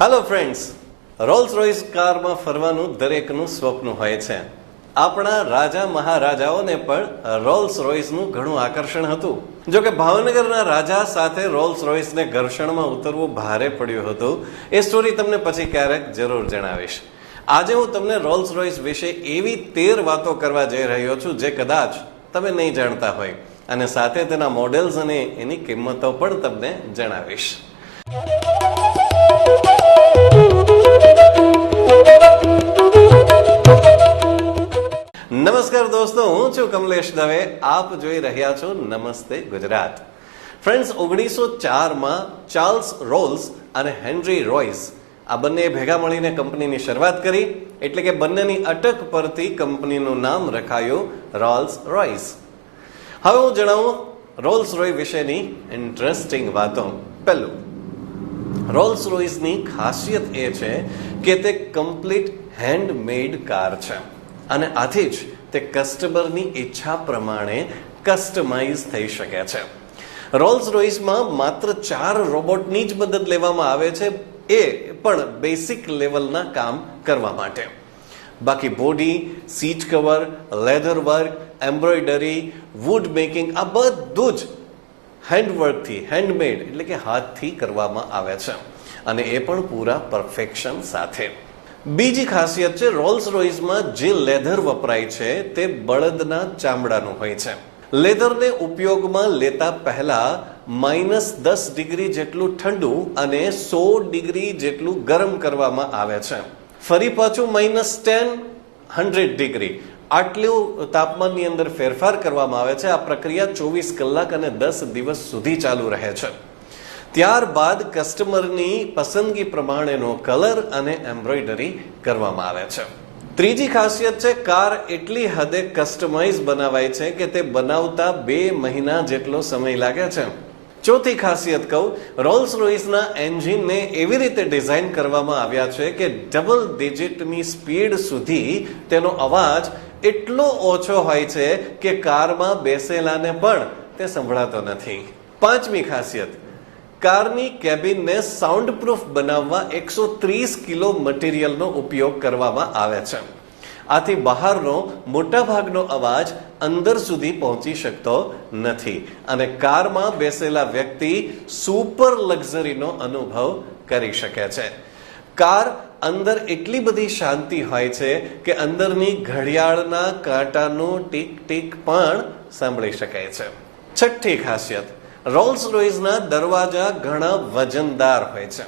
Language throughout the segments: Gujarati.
હેલો ફ્રેન્ડ્સ, રોલ્સ રોયસ કારમાં ફરવાનું દરેકનું સ્વપ્ન હોય છે. આપણા રાજા મહારાજાઓને પણ રોલ્સ રોયસનું ઘણું આકર્ષણ હતું. જો કે ભાવનગરના રાજા સાથે રોલ્સ રોયસને ઘર્ષણમાં ઉતરવું ભારે પડ્યું હતું. એ સ્ટોરી તમને પછી ક્યારેક જરૂર જણાવીશ. આજે હું તમને રોલ્સ રોયસ વિશે એવી 13 વાતો કરવા જઈ રહ્યો છું જે કદાચ તમે નહીં જાણતા હોય, અને સાથે તેના મોડેલ્સ અને એની કિંમતો પણ તમને જણાવીશ. નમસ્કાર દોસ્તો, હું છું કમલેશ દવે. આપ જોઈ રહ્યા છો નમસ્તે ગુજરાત. ફ્રેન્ડ્સ, 1904માં ચાર્લ્સ રોલ્સ અને હેનરી રોયસ આ બંને ભેગા મળીને કંપનીની શરૂઆત કરી. એટલે કે બંનેની અટક પરથી કંપનીનું નામ રખાયું રોલ્સ રોયસ. હવે હું જણાવું રોલ્સ રોય વિશેની ઇન્ટરેસ્ટિંગ વાતો. પહેલું, રોલ્સ રોયસની ખાસિયત એ છે કે તે કમ્પ્લીટ હેન્ડમેડ કાર છે, અને આથી જ તે કસ્ટમરની ઈચ્છા પ્રમાણે કસ્ટમાઇઝ થઈ શકે છે. રોલ્સ રોયસમાં માત્ર 4 રોબોટની જ મદદ લેવામાં આવે છે, એ પણ બેસિક લેવલના કામ કરવા માટે. બાકી body, seat cover, leather work, embroidery, wood making આ બધું જ હેન્ડવર્કથી, હેન્ડમેડ એટલે કે હાથથી કરવામાં આવે છે, અને એ પણ પૂરા પરફેક્શન સાથે. બીજી ખાસિયત છે, રોલ્સ રોયસમાં જે લેધર વપરાય છે તે બળદના ચામડાનું હોય છે. લેધરને ઉપયોગમાં લેતા પહેલા -10 ડિગ્રી જેટલું ઠંડુ અને 100 ડિગ્રી જેટલું ગરમ કરવામાં આવે છે. ફરી પાછું -10, 100 ડિગ્રી આટલું તાપમાનની અંદર ફેરફાર કરવામાં આવે છે. આ પ્રક્રિયા 24 કલાક અને 10 દિવસ સુધી ચાલુ રહે છે. ત્યારબાદ કસ્ટમરની પસંદગી પ્રમાણેનો કલર અને એમ્બ્રોઇડરી કરવામાં આવે છે. ત્રીજી ખાસિયત છે, કાર એટલી હદે કસ્ટમાઇઝ બનાવાય છે કે તે બનાવતા 2 મહિના જેટલો સમય લાગે છે. ચોથી ખાસિયત કહું, રોલ્સ રોયસના એન્જિનને એવી રીતે ડિઝાઇન કરવામાં આવ્યા છે કે ડબલ ડિજિટની સ્પીડ સુધી તેનો અવાજ એટલો ઓછો હોય છે કે કારમાં બેસેલાને પણ તે સંભળાતો નથી. પાંચમી ખાસિયત, કારની કેબિનને સાઉન્ડ પ્રૂફ બનાવવા 130 કિલો મટીરિયલનો ઉપયોગ કરવામાં આવે છે. આથી બહારનો મોટાભાગનો અવાજ અંદર સુધી પહોંચી શકતો નથી, અને કારમાં બેસેલા વ્યક્તિ સુપર લક્ઝરીનો અનુભવ કરી શકે છે. કાર અંદર એટલી બધી શાંતિ હોય છે કે અંદરની ઘડિયાળના કાંટાનું ટીક ટીક પણ સાંભળી શકાય છે. છઠ્ઠી ખાસિયત, રોલ્સ રોયસના દરવાજા ઘણા વજનદાર હોય છે.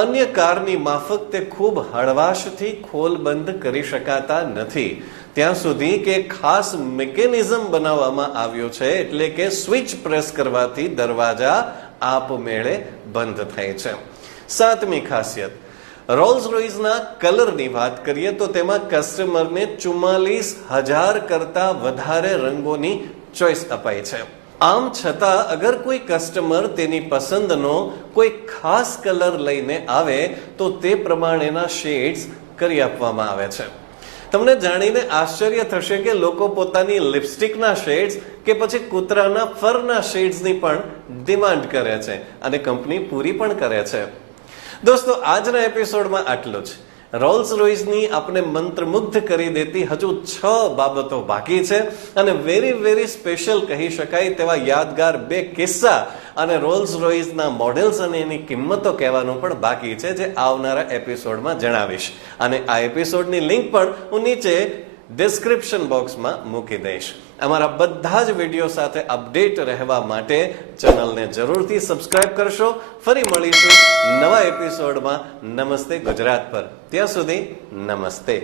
અન્ય કારની માફક તે ખૂબ હળવાશથી ખોલબંધ કરી શકાતા નથી, ત્યાં સુધી કે ખાસ મિકેનિઝમ બનાવવામાં આવ્યું છે, એટલે કે સ્વિચ પ્રેસ કરવાથી દરવાજા આપમેળે બંધ થાય છે. સાતમી ખાસિયત, રોલ્સ રોયસના કલરની વાત કરીએ તો તેમાં કસ્ટમરને 44,000 કરતા વધારે રંગોની ચોઇસ અપાઈ છે. આમ છતાં અગર કોઈ કસ્ટમર તેની પસંદનો કોઈ ખાસ કલર લઈને આવે તો તે પ્રમાણેના શેડ્સ કરી આપવામાં આવે છે. તમને જાણીને આશ્ચર્ય થશે કે લોકો પોતાની લિપસ્ટિકના શેડ્સ કે પછી કૂતરાના ફરના શેડ્સની પણ ડિમાન્ડ કરે છે, અને કંપની પૂરી પણ કરે છે. દોસ્તો, આજના એપિસોડમાં આટલું જ. રોલ્સ રોયસની આપણે મંત્રમુગ્ધ કરી દેતી હજુ 6 બાબતો બાકી છે, અને વેરી સ્પેશિયલ કહી શકાય તેવા યાદગાર 2 કિસ્સા અને રોલ્સ રોયસના મોડેલ્સ અને એની કિંમતો કહેવાનું પણ બાકી છે, જે આવનારા એપિસોડમાં જણાવીશ. અને આ એપિસોડની લિંક પણ હું નીચે ડિસ્ક્રિપ્શન બોક્સમાં મૂકી દઈશ. અમારા બધા જ વિડીયો સાથે અપડેટ રહેવા માટે ચેનલને જરૂરથી સબસ્ક્રાઇબ કરશો. ફરી મળીશું નવા એપિસોડમાં નમસ્તે ગુજરાત પર. ત્યાં સુધી નમસ્તે.